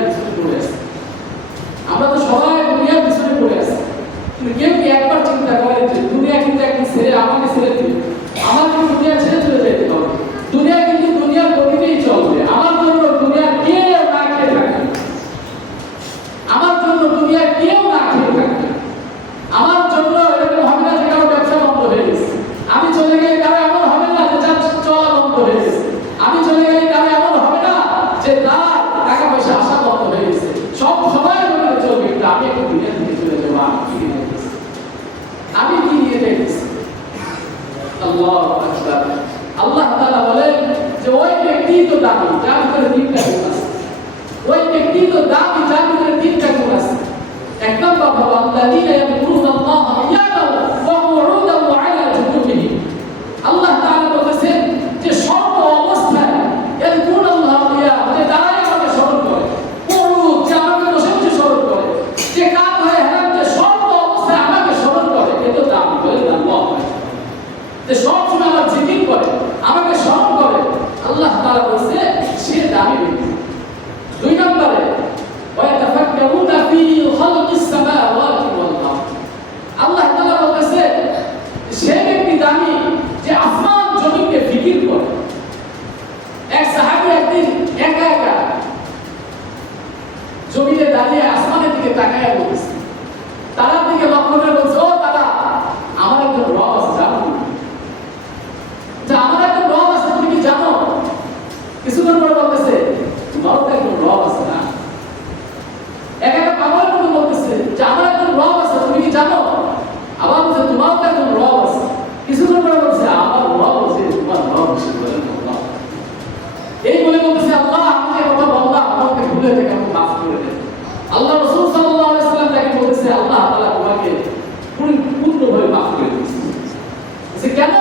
দুনিয়ার পিছনে পড়ে আছে। আমরা তো সবাই দুনিয়ার পিছনে পড়ে আছি, কিন্তু কেউ কি একবার চিন্তা করে যে দুনিয়া কিন্তু একদিন ছেড়ে আমাকে ছেড়ে দিবে, আমাকে দুনিয়া ছেড়ে চলে যেতে হবে। দুনিয়া কিন্তু দুনিয়ার গতিতেই চলবে। আমার জন্য দুনিয়ার কেউ না খেয়ে থাকবে, আমার জন্য দুনিয়ার কেউ না খেয়ে থাকবে। আমার জন্য এরকম হবে না যে কারো ব্যবসা বন্ধ হয়ে গেছে, আমি চলে গেলে কারো এমন হবে না যে চলা বন্ধ হয়ে গেছে, আমি চলে গেলে কারো এমন হবে না যে তার টাকা পয়সা আসা বন্ধ হয়ে গেছে। সবাই বলে চলবে, কিন্তু আমি একটা দুনিয়া থেকে চলে যাবো। আমি কি নিয়ে যাইতেছি? আল্লাহু আকবার। আল্লাহ তাআলা বলেন যে ওই ব্যক্তি তো দামি যার ভিতরে তিনটা গুণ আছে, ওই ব্যক্তি তো দামি যার ভিতরে তিনটা গুণ আছে। এক নম্বর হলো আল্লাযীনা ইয়াযকুরুনাল্লাহা কিয়ামান ওয়া কুউদান ওয়া আলা জুনুবিহিম। আল্লাহ তাআলা বলেছেন যে সর্ব অবস্থায় ইয়াযকুরুনাল্লাহা কিয়ামান, যে দাঁড়ায় আমাকে স্মরণ করে, কুউদ যে আমাকে বসে বসে স্মরণ করে, যে কাত হয়ে হেলান, যে সর্ব অবস্থায় আমাকে স্মরণ করে, এ তো দামি। বলেন আল্লাহু আকবার। যে সব সময় আমার জিকির করে, আমাকে স্মরণ করে, আল্লাহ তাআলা বলেছে সে দামি ব্যক্তি। দুই নম্বরে ওয়াতাফাক্কারুনা ফি খালকিস সামাওয়াতি ওয়াল আরদ। আল্লাহ তাআলা বলেছে সে ব্যক্তি দামি যে আসমান জমিনকে ফিকির করে। এক সাহাবী একদিন একা একা জমিনে দাঁড়িয়ে আসমানের দিকে তাকায় বলছে, তারার দিকে লক্ষ্য করে বলছে, ও তারা, আমার একজন রব আছে জানো? যে আমার একজন রব আছে তুমি কি জানো? কিছুক্ষণ পরে বলতেছে তোমারও তো একজন রব আছে না? এক একটা পাগলের মতো বলতেছে যে আমার একজন রব আছে তুমি কি জানো? আবার বলছে তোমারও তো একজন রব আছে। কিছুক্ষণ পরে বলছে আমার রব আছে, তোমার রব আছে। বলেন আল্লাহ। এই বলে বলতেছে আল্লাহ আমাকে কথা বললাম, আমাকে ভুলে থেকে আমাকে মাফ করে দেন। আল্লাহ রাসূল সাল্লাল্লাহু আলাইহি ওয়াসাল্লাম তাকে বলেছে আল্লাহ তাআলা তোমাকে পূর্ণভাবে মাফ করে দিয়েছে। যে কেন?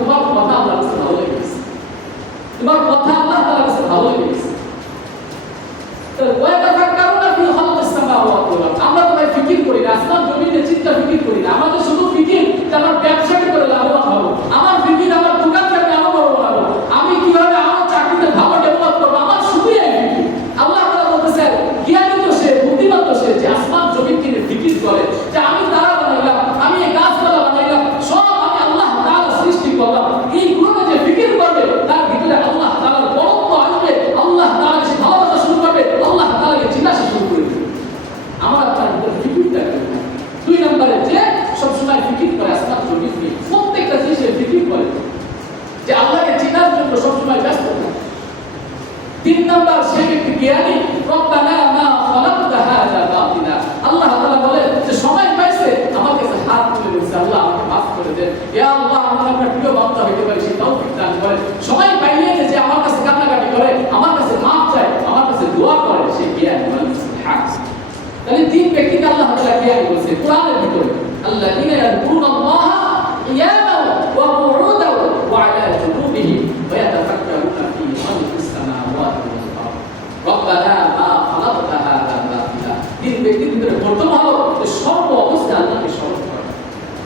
তোমার কথা আল্লাহর কাছে ভালো লেগেছে, তোমার কথা আল্লাহ তাআলার কাছে ভালো লেগেছে। তো ওয়াতাফাক্কারুনা ফি খালকিস সামাওয়াতি ওয়াল আরদ। আমরা তো ভাই ফিকির করি না, আসমান জমিনে চিন্তা ফিকির করি না। আমাদের শুধু ফিকির যে আমার ব্যবসাকে করে লাভবান হব, আমার ফিকির আমার দোকানটাকে আরো বড় বানাবো, আমি কিভাবে আমার চাকরিতে ভালো ডেভেলপ করবো, আমার শুধুই এই ফিকির। আল্লাহ তাআলা বলতেছে জ্ঞানী তো সে, বুদ্ধিমান তো সে যে আসমান জমিনকে ফিকির করে যে আমি তারা বানাইলাম, আমি এই গাছপালা বানাইলাম, সব আমি আল্লাহ তাআলা সৃষ্টি করলাম। এইগুলো যে ফিকির করবে তার ভিতরে আল্লাহ তাআলার বরত্ব আসবে, আল্লাহ তাআলাকে সে ভালোবাসা শুরু করবে, আল্লাহ তাআলাকে চিনা শুরু করে দেবে। আমার তার ভিতরে ফিকিরটা করবে। দুই নম্বরে যে সবসময় ফিকির করে আসমান জমিন নিয়ে, প্রত্যেকটা জিনিসে ফিকির করে যে আল্লাহকে চিনার জন্য সবসময় ব্যস্ত থাকে। তিন নম্বর সে ব্যক্তি জ্ঞানী। রব্বানা মা খালাকতা হাযা বাতিলা। আল্লাহ তাআলা বলে যে সময় পাইছে আমার কাছে হাত তুলে বলছে আল্লাহ আমাকে মাফ করে দেন, ইয়া আল্লাহ আমি আপনার প্রিয় বান্দা হইতে পারি সেই তৌফিক দান করেন। সময় পাইলে যে আমার কাছে কান্নাকাটি করে, আমার কাছে মাফ চায়, আমার কাছে দোয়া করে, সে জ্ঞানী। তাহলে তিন ব্যক্তিকে আল্লাহ তাআলা জ্ঞানী বলেছে কোরআনের ভিতরে। আল্লাযীনা ইয়াযকুরুনাল্লাহা কিয়ামান ওয়া কুউদান ওয়া আলা জুনুবিহিম ওয়া ইয়াতাফাক্কারুনা ফি খালকিস সামাওয়াতি ওয়াল আরদ। রব্বানা মা খালাকতা হাযা বাতিলা। তিন ব্যক্তির ভিতরে প্রথম হলো যে সর্ব অবস্থায় আল্লাহকে স্মরণ করে।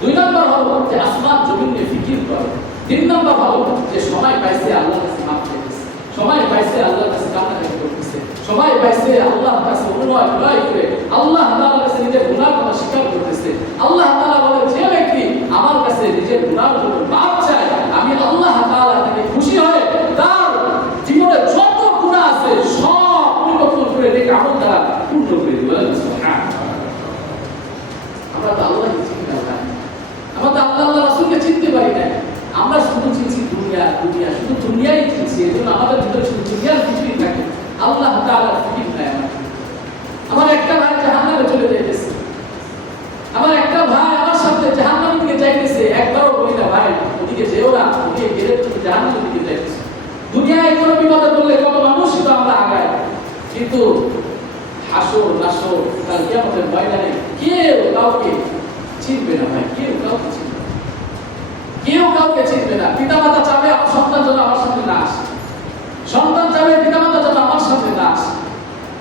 দুই নম্বর হলো যে আসমান জমিন নিয়ে ফিকির করে। তিন নম্বর হলো যে সময় পাইছে আল্লাহর কাছে মাফ চাইতেছে, সময় পাইছে আল্লাহর কাছে কান্নাকাটি করতেছে, সময় পাইছে আল্লাহর কাছে অনুনয় বিনয় করে আল্লাহ তাআলার কাছে নিজের গুনাহর কথা স্বীকার করতেছে। আল্লাহ তাআলা বলে যে ব্যক্তি আমার কাছে নিজের গুনাহর জন্য মাফ চায়, আমি আল্লাহ তাআলা তাকে খুশি হয়ে তার জীবনে যত গুনাহ আছে সব পরিবর্তন করে নেক আমল দ্বারা পূর্ণ করে দিবেন। সুবহানাল্লাহ। আমরা তো আল্লাহকে চিনি না, আমরা তো আল্লাহ রাসূলকে চিনতে পারি না। আমরা শুধু চিনছি দুনিয়া, দুনিয়া, শুধু দুনিয়াই চিনছি। এজন্য আমাদের ভিতরে শুধু দুনিয়ার ফিকির থাকে, আল্লাহ তাআলার ফিকির নাই। আমার একটা ভাই জাহান্নামে চলে যাইতেছে, আমার একটা ভাই আমার সাথে জাহান্নামের দিকে যাইতেছে, একবারও বলি না ভাই ওদিকে যেও না, ওদিকে গেলে তুমি জাহান্নামের দিকে যাইতেছে। দুনিয়ায় কোনো বিপদে পড়লে কত মানুষই তো আমরা আগাই, কিন্তু হাসর নাসর কাল কিয়ামতের ময়দানে কেউ কাউকে চিনবে না ভাই, কেউ কাউকে চিনবে না, কেউ কাউকে চিনবে না। পিতামাতা চাবে আমার সন্তান যেন আমার সামনে না আসে, সন্তান চাবে পিতামাতা যেন আমার সামনে না আসে।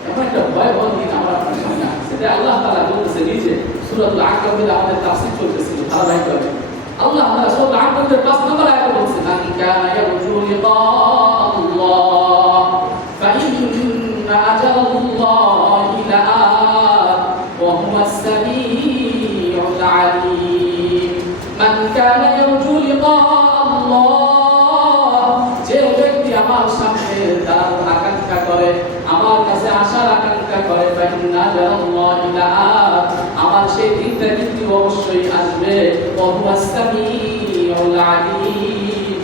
এমন একটা ভয়াবহ দিন আমরা আপনার সামনে আসছে। এটা আল্লাহ তাআলা বলতেছে নিজে সূরাতুল আনকাবুতে আমাদের তাফসীর চলতেছিল ধারাবাহিকভাবে। আল্লাহ তাআলা সূরাতুল আনকাবুতের 5 নম্বর আয়াতে বলছেন মান কানা ইয়ারজু লিকা আল্লাহ ফা ইন্না আজালাল্লাহ তারা আকাঙ্ক্ষা করে, আমার কাছে আসার আকাঙ্ক্ষা করে, ফাইন্না লাল্লাহি লাআত, আমার সেই দিনটা কিন্তু অবশ্যই আসবে। ওয়া হুয়াস সামিউল আলিম,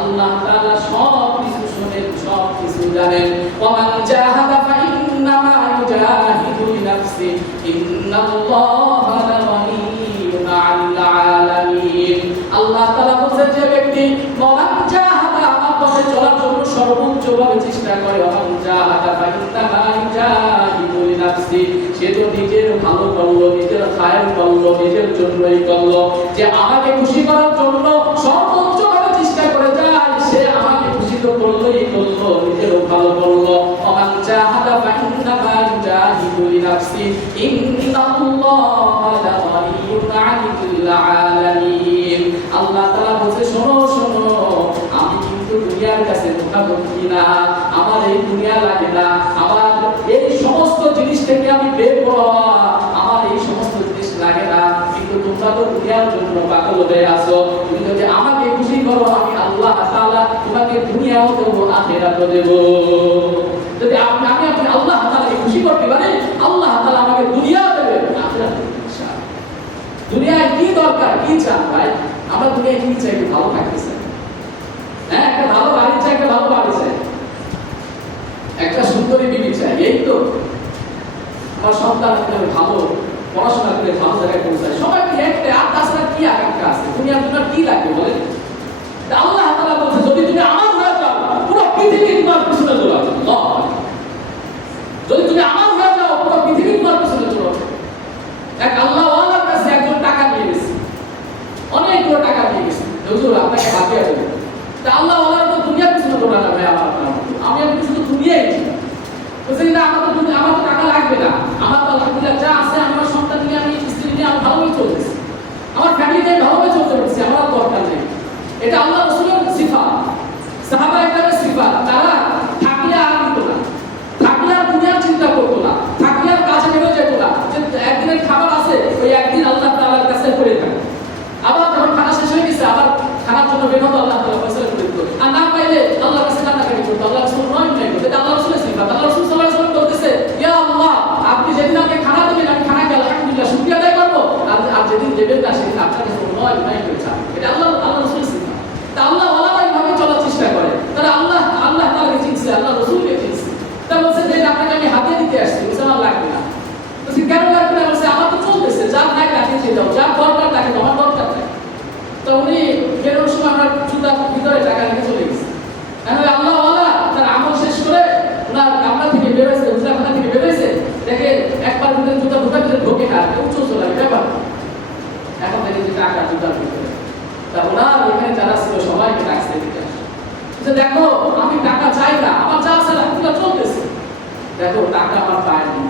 আল্লাহ তাআলা সব কিছু শুনেন, সব কিছু জানেন। ওয়া মান জাহাদা ফাইন্নামা ইউজাহিদু লিনাফসি ইন্নাল্লাহা লাগনিয়্যুন আনিল আলামিন। আল্লাহ তাআলা বলেন যে ব্যক্তি মান জাহাদা, আমার পথে চলার জন্য সর্বোচ্চভাবে চেষ্টা করে, মান জাহাদা ফাইন্নামা ইউজাহিদু লিনাফসি, সে তো নিজের ভালো করলো, নিজের খায়ের করলো, নিজের জন্যই করলো, যে আমাকে খুশি করার জন্য সর্বোচ্চভাবে চেষ্টা করে যায়, সে আমাকে খুশি তো করলোই করলো, নিজেরও ভালো করলো। মান জাহাদা ফাইন্নামা ইউজাহিদু লিনাফসি ইন্নাল্লাহা লাগনিয়্যুন আনিল আলামিন। আল্লাহ তাআলা বলছে, শোনো শোনো, আমি কিন্তু দুনিয়ার কাছে মুখাপেক্ষী না, আমার এই দুনিয়া লাগে না, আমার এই সমস্ত জিনিস থেকে আমি বের হওয়া, আমার এই সমস্ত জিনিস লাগে না, কিন্তু তোমরা তো দুনিয়ার জন্য পাগল হয়ে আছো। তুমি যদি আমাকে খুশি করো, আমি আল্লাহ তাআলা তোমাকে দুনিয়াও দেব, আখিরাতও দেব। যদি আমি আল্লাহ তাআলাকে খুশি করতে পারি, আল্লাহ তাআলা আমাকে দুনিয়াও দেবে, আখিরাতও দেবে ইনশাআল্লাহ। দুনিয়ায় কি দরকার, কি চান ভাই? আমরা দুনিয়ায় কি চাই? ভালো থাকতে চাই, হ্যাঁ, একটা ভালো বাড়ি চাই, একটা ভালো বাড়ি চাই, একটা সুন্দরী বিবি চাই, এই তো। আমার সন্তান ভালো পড়াশোনা করে ভালো জায়গায় পৌঁছায়, সবাই কি একটা, আর তাছাড়া কি আকাঙ্ক্ষা আছে? দুনিয়ার জন্য কি লাগবে বলেন? আল্লাহ তাআলা বলছে, যদি তুমি আমার হয়ে যাও, পুরো পৃথিবী তোমার পিছনে দৌড়াবে। যদি তুমি আমার হয়ে যাও, পুরো পৃথিবী তোমার পিছনে দৌড়াবে। এক আল্লাহ ওয়ালার কাছে একজন টাকা নিয়ে গেছে, অনেকগুলো টাকা নিয়ে গেছে, হুজুর আপনাকে হাতিয়ে দেবে। তা আল্লাহ ওয়ালার তো দুনিয়ার পিছনে দৌড়ানো ভাই, আমার আমি শুধু দুনিয়াই বলছি না, আমার তো টাকা লাগবে না, আমার তো আলহামদুলিল্লাহ যা আছে, আমার সন্তান নিয়ে, আমি স্ত্রী নিয়ে আমি ভালোই চলতেছি, আমার ফ্যামিলি নিয়ে ভালোই চলতে পারছি, আমার দরকার নেই। এটা আল্লাহ রাসূলের সিফাত, সাহাবায়ে কেরামের সিফাত। তারা থাকলে আর নিত না, থাকলে আর দুনিয়ার চিন্তা করতো না, থাকলে আর কাজে নেমে যেত না, যে একদিনের খাবার আছে, ওই একদিন আল্লাহ তাআলার কাছে পড়ে থাকে। আবার যখন খানা শেষ হয়ে গেছে, আবার খানার জন্য বের হতো, আল্লাহ তাআলা ফয়সালা করে দিত, আর না পাইলে আল্লাহর কাছে কান্নাকাটি করতো। আল্লাহ রাসূল নয় এটা আল্লাহ রাসূলের সিফাত। আল্লাহ রাসূল সাল্লাল্লাহু আলাইহি ওয়াসাল্লাম বলতেছে, ইয়া আল্লাহ, আপনি যেদিন আমাকে খানা দেবেন, আমি খানাকে আলহামদুলিল্লাহ শুকরিয়া আদায় করব, আর যেদিন দেবেন না, সেদিন আপনার কাছে নয় করে চান। এটা আল্লাহ রাসূলের সিফাত। তা আল্লাহ ওয়ালারা এইভাবে চলার চেষ্টা করে, তারা আল্লাহ তাআলাকে চিনছে, আল্লাহ রাসূলকে চিনছে। তা বলছে যে আপনাকে আমি হাতে দিতে আসছি, বলছে আমার লাগবে না। বলছে কেন লাগবে না? বলছে আমার তো চলতেছে, যার নাই রাখে দিয়ে দাও, যার দরকার তাকে দাও, আমার দরকার নাই। তো উনি বেরোনোর সময় আমার জুতার ভিতরে টাকা রেখে চলে গেছে। তাহলে আল্লাহ ওয়ালা তার আমল শেষ করে ওনার কামরা থেকে বেরোয়েছে, জুতাখানা থেকে বেরোয়েছে, দেখে একবার ভিতরে জুতা ঢোকে না, উচ্চ চলে ব্যাপার। এখন দেখে যে টাকা জুতার ভিতরে, তা ওনার এখানে যারা ছিল সবাইকে ডাকছে, দেখো আমি টাকা চাই না, আমার যা আছে আলহামদুলিল্লাহ চলতেছে, দেখো টাকা আমার পায় নি,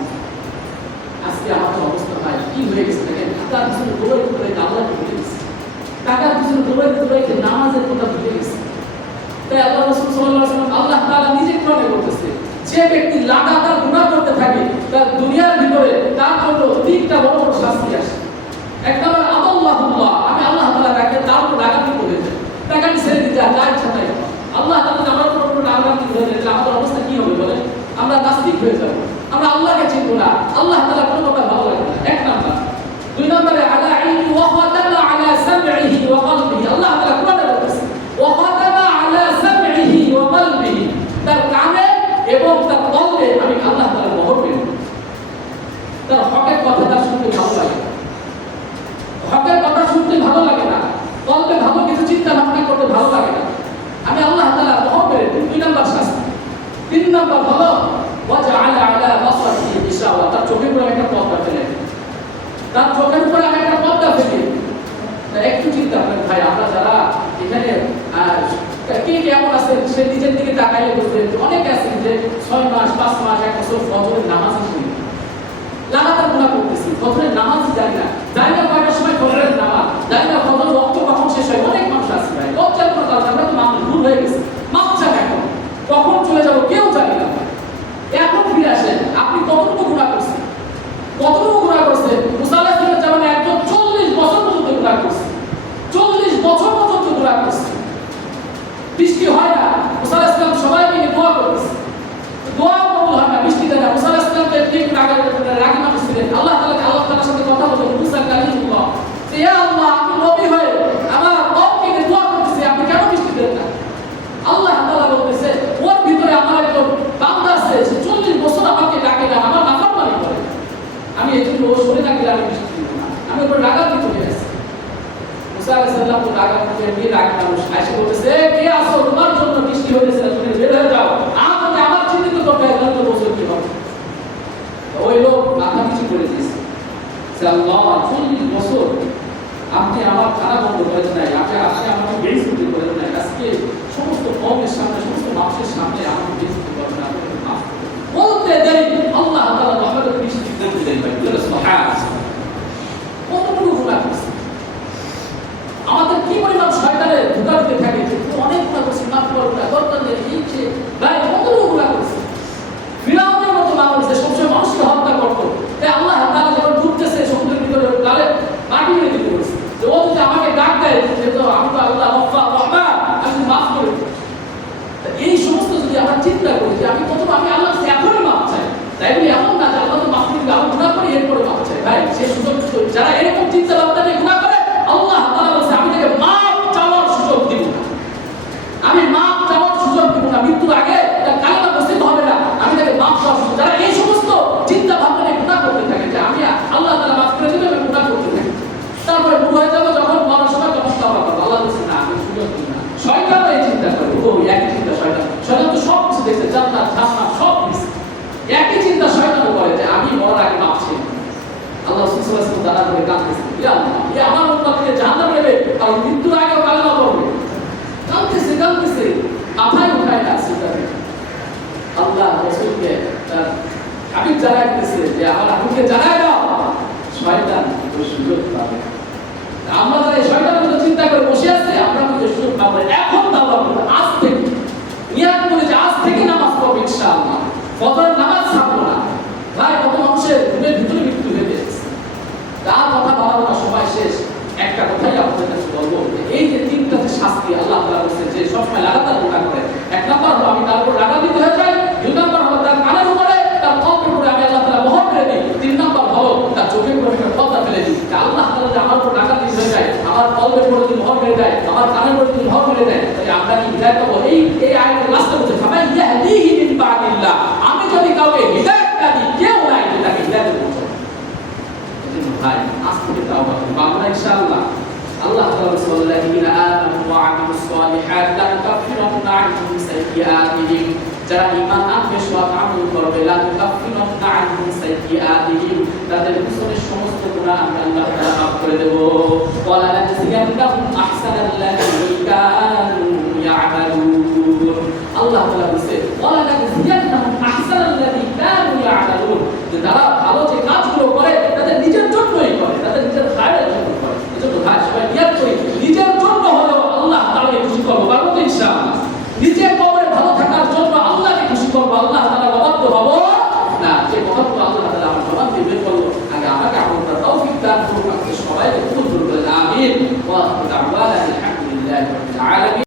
আজকে আমার অবস্থা ভাই কি হয়ে গেছে, দেখেন টাকার পিছনে দৌড়াইতে আল্লাহকে ভুলে গেছে, টাকার পিছনে দৌড়াইতে নামাজের কথা ভুলে গেছে। তাই আল্লাহ রাসূল সাল্লাল্লাহু আলাইহি ওয়াসাল্লাম, আল্লাহ তাআলা নিজে কোরআনে বলতেছে, যে ব্যক্তি লাগাতার গুনাহ করতে থাকে, তার দুনিয়ার ভিতরে তার জন্য তিনটা বড় বড় শাস্তি আসে। এক নম্বর আল্লাহুল্লাহ, আমি আল্লাহ তাআলা তাকে তার উপর লাগাতি করে দেন, তাকে আমি ছেড়ে দিতে যা ইচ্ছা তাই। আল্লাহ তাআলা আমার উপর লাগাতি করে দিলে আমাদের অবস্থা কি হবে বলেন? আমরা নাস্তিক হয়ে যাব, আমরা আল্লাহকে চিনব না, আল্লাহ তাআলা কোনো কথা ভালো লাগে না। এক নাম্বার। দুই নম্বরে আলা ইলমি ওয়া খাতামা আলা সামঈহি ওয়া কলবিহি, আল্লাহ তাআলা কোরআনে বলেছে ওয়া খাতামা আলা সামঈহি ওয়া কলবিহি, তার কানে এবং তার কলবে আমি আল্লাহ তাআলা মোহর মেরে দেব। তার হকের কথাটা শুনতে ভালো লাগে না, হকের কথা শুনতে ভালো লাগে না, কলবে ভালো কিছু চিন্তা ভাবনা করতে ভালো লাগে না, আমি আল্লাহ তাআলা মোহর মেরে দেব। দুই নম্বর শাস্তি। তিন নম্বর হলো ওয়াজআলা আলা বাসারিহি গিশাওয়া, তার চোখের উপর একটা পর্দা ফেলে, তার চোখের উপর একটা পর্দা ফেলে। একটু চিন্তা করেন ভাই, আমরা যারা এখানে কে কেমন আছে, সে নিজের দিকে তাকাইলে বুঝবে, অনেকে আছে যে 6 মাস 5 মাস 1 বছর ফজরের নামাজ পড়ি, লাগাতার গুনাহ করতেছি, ফজরের নামাজ জানি না কয়টার সময় ফজরের নামাজ, জানি না ফজর ওয়াক্ত কখন শেষ হয়। অনেক মানুষ আছে ভাই, লজ্জার কোনো কাজ, আমরা তো মানুষ ভুল হয়ে গেছে, মাপ চাপ এখন কখন চলে যাবো কেউ জানি না। এখন ফিরে আসেন, আপনি কতটুকু গুনাহ করছেন, কতটুকু গুনাহ করছেন? মুসা আলাইহিস সালামের জামানায় একজন 40 বছর পর্যন্ত গুনাহ করছে, 40 বছর পর্যন্ত গুনাহ করছে, বৃষ্টি হয় না, মুসা আলাইহিস সালাম সবাইকে নিয়ে দোয়া করতেছে, তো রাগান্বিত নিয়ে রাগ মানুষ এসে বলতেছে কে আসো তোমার জন্য বৃষ্টি হয়েছে তুমি বের হয়ে যাও আমাকে আমার চিন্তিত করতে হয় তাহলে তো বছর কি হবে ওই লোক মাথা কিছু করে দিয়েছে যে আল্লাহ 40 বছর আপনি আমার খানা বন্ধ করেন নাই আপনি আমাকে বেইজ্জতি করেন নাই আজকে সমস্ত কওমের সামনে সমস্ত মানুষের সামনে আমাকে বেইজ্জতি করেন না আপনি মাফ করুন বলতে দেরি আল্লাহ তাআলা মুহাম্মদের বৃষ্টি করতে দেন ভাই সুবহানাল্লাহ কতটুকু গুনাহ করছে আমাদের কি পরিমাণ শয়তানের ধোঁকা দিতে থাকে কিন্তু অনেক গুনাহ করছে মাফ করুন না দরকার নেই এই যে ভাই কতটুকু গুনাহ করছে ফিরাউনের মতো মানুষ যে সবসময় মানুষকে হত্যা করতো তাই আল্লাহ তাআলা যখন ডুবতেছে সমুদ্রের ভিতরে গালে মাটি মেরে দিতে বলেছে যে ও যদি আমাকে ডাক দেয় যে তো আমি তো আল্লাহ গফফার রহমান আমি মাফ করে দেব এই সমস্ত যদি আমরা চিন্তা করি যে আমি প্রথমে আমি আল্লাহর কাছে এখনই মাফ চাই তাই বলে এমন না যে আল্লাহ তো মাফ করবে আমি গুনাহ করি এরপরে মাফ চাই ভাই সেই সুযোগ যারা এরকম চিন্তা ভাবনা নিয়ে গুনাহ করে আল্লাহ তাআলা বলেছে আমি তাকে মাফ চাওয়ার সুযোগ দিব না আমি মাফ চাওয়ার সুযোগ দিব না মৃত্যুর আগে তার কালেমা বসিত হবে না আমি তাকে মাফ চাওয়ার সুযোগ যারা এই সমস্ত চিন্তা ভাবনা নিয়ে গুনাহ করতে থাকে যে আমি আল্লাহ তাআলা মাফ করে দিবে আমি গুনাহ করতে থাকি তারপরে বুড়ো হয়ে যাবে যখন মরার সময় তখন তওবা করব আল্লাহ বলেছে না আমি সুযোগ দিই না শয়তান এই চিন্তা করে ও একই চিন্তা শয়তান তো সব কিছু দেখছে জান্নাত জাহান্নাম সব কিছু একই চিন্তা শয়তান করে যে আমি মরার আগে মাফ চাই আল্লাহ রাসূল সাল্লাল্লাহু আলাইহি ওয়াসাল্লাম দাঁড়া করে কাঁদতেছে ইয়া আল্লাহ ইয়া আমার উম্মতকে জাহান্নামে নেবে কারণ মৃত্যুর আগেও কালেমা পড়বে কাঁদতেছে মাথায় উঠায় না চিন্তা করে আল্লাহ রাসূলকে হাবিব জানায় দিতেছে যে আমার হাবিবকে জানায় দাও শয়তান ওই সুযোগ পাবে আমরা যারা এই শয়তানের মতো চিন্তা করে বসে আছে আমরা কিন্তু সুযোগ পাবো এখন দাওয়া করব আজ থেকে নিয়াত করে যে আজ থেকে নামাজ পড়ব ইনশাআল্লাহ ফজরের নামাজ ছাড়বো না ভাই কত মানুষের ঘুমের ভিতরে মৃত্যু হয়ে গেছে তার কথা বলার না সময় শেষ একটা কথাই আপনাদের কাছে বলবো এই যে তিনটা যে শাস্তি আল্লাহ তাআলা বলেছে যে সবসময় লাগাতার গুনাহ করে এক নাম্বার হলো আমি তার উপর লাগাতার হয়ে যাই দুই নাম্বার হলো তার কানের উপরে তার কল্পের উপরে আমি আল্লাহ তাআলা মোহর করে দিই তিন নাম্বার হলো তার চোখের উপরে একটা পর্দা ফেলে দিই আল্লাহ তাআলা যে আমার উপর লাগাতার হয়ে যায় আমার কল্পের উপরে যদি মোহর করে দেয় আমার কানের উপরে যদি মোহর করে দেয় তাই আমরা কি হিদায়াত পাবো এই আয়াতের লাস্টে বলছে ফামাই ইয়াহদিহি মিন বাদিল্লাহ আমি যদি কাউকে হিদায়াত দিই কেউ নাই যে তাকে হিদায়াত দেব ভাই আজ থেকে তাওবা করব আমরা ইনশাআল্লাহ আল্লাহ তাআলা সাল্লাল্লাহু আমানু ওয়া আমিলুস সালিহাত লা তুকাফফিরুন্না আনহুম সাইয়্যাতিহিম যারা ঈমান আনবে সৎ আমল করবে লা তুকাফফিরুন্না আনহুম সাইয়্যাতিহিম তাদের পিছনের সমস্ত গুনাহ আমি আল্লাহ তাআলা মাফ করে দেব ওয়া লা নাজজিয়ান্নাহুম আহসানাল্লাযী কানু ইয়া'মালুন